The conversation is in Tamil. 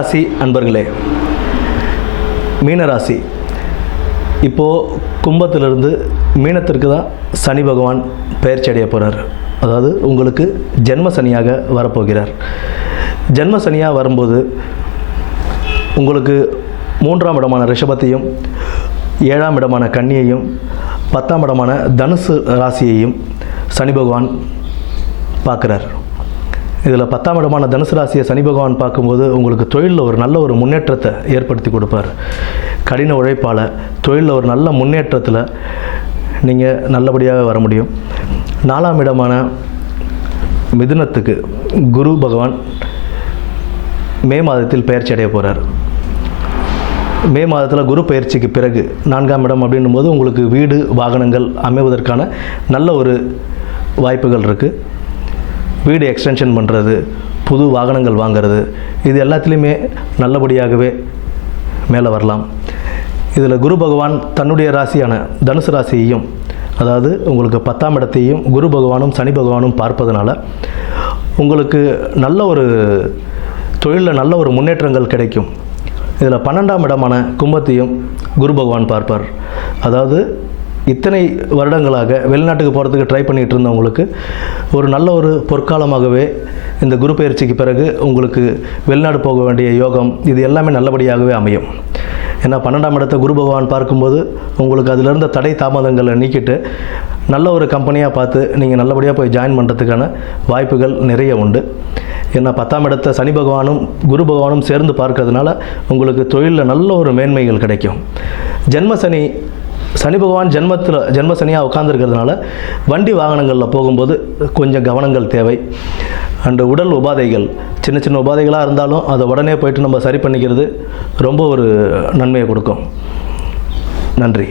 மீனராசி அன்பர்களே, மீனராசி இப்போது கும்பத்திலிருந்து மீனத்திற்கு தான் சனி பகவான் பெயர்ச்சி அடைய போகிறார். அதாவது உங்களுக்கு ஜென்ம சனியாக வரப்போகிறார். ஜென்ம சனியாக வரும்போது உங்களுக்கு 3ஆம் இடமான ரிஷபத்தையும் 7ஆம் இடமான கன்னியையும் 10ஆம் இடமான தனுசு ராசியையும் சனி பகவான் பார்க்குறார். இதில் 10ஆம் இடமான தனுசு ராசியை சனி பகவான் பார்க்கும்போது உங்களுக்கு தொழிலில் ஒரு நல்ல ஒரு முன்னேற்றத்தை ஏற்படுத்தி கொடுப்பார். கடின உழைப்பால் தொழிலில் ஒரு நல்ல முன்னேற்றத்தில் நீங்கள் நல்லபடியாக வர முடியும். 4ஆம் இடமான மிதுனத்துக்கு குரு பகவான் மே மாதத்தில் பெயர்ச்சி அடைய போகிறார். மே மாதத்தில் குரு பயிற்சிக்கு பிறகு 4ஆம் இடம் அப்படின்னும் போது உங்களுக்கு வீடு வாகனங்கள் அமைவதற்கான நல்ல ஒரு வாய்ப்புகள் இருக்குது. வீடு எக்ஸ்டென்ஷன் பண்ணுறது, புது வாகனங்கள் வாங்கிறது, இது எல்லாத்துலேயுமே நல்லபடியாகவே மேலே வரலாம். இதில் குரு பகவான் தன்னுடைய ராசியான தனுசு ராசியையும், அதாவது உங்களுக்கு 10ஆம் இடத்தையும் குரு பகவானும் சனி பகவானும் பார்ப்பதனால உங்களுக்கு நல்ல ஒரு தொழிலில் நல்ல ஒரு முன்னேற்றங்கள் கிடைக்கும். இதில் 12ஆம் இடமான கும்பத்தையும் குரு பகவான் பார்ப்பார். அதாவது இத்தனை வருடங்களாக வெளிநாட்டுக்கு போகிறதுக்கு ட்ரை பண்ணிகிட்டு இருந்தவங்களுக்கு ஒரு நல்ல ஒரு பொற்காலமாகவே இந்த குரு பயிற்சிக்கு பிறகு உங்களுக்கு வெளிநாடு போக வேண்டிய யோகம் இது எல்லாமே நல்லபடியாகவே அமையும். ஏன்னா 12ஆம் இடத்தை குரு பகவான் பார்க்கும்போது உங்களுக்கு அதிலிருந்த தடை தாமதங்களை நீக்கிட்டு நல்ல ஒரு கம்பெனியாக பார்த்து நீங்கள் நல்லபடியாக போய் ஜாயின் பண்ணுறதுக்கான வாய்ப்புகள் நிறைய உண்டு. ஏன்னா 10ஆம் இடத்தை சனி பகவானும் குரு பகவானும் சேர்ந்து பார்க்கறதுனால உங்களுக்கு தொழிலில் நல்ல ஒரு மேன்மைகள் கிடைக்கும். ஜென்ம சனி சனி பகவான் ஜென்ம சனியாக உட்கார்ந்துருக்கிறதுனால வண்டி வாகனங்களில் போகும்போது கொஞ்சம் கவனங்கள் தேவை. அண்டு உடல் உபாதைகள் சின்ன சின்ன உபாதைகளாக இருந்தாலும் அதை உடனே போயிட்டு நம்ம சரி பண்ணிக்கிறது ரொம்ப ஒரு நன்மையை கொடுக்கும். நன்றி.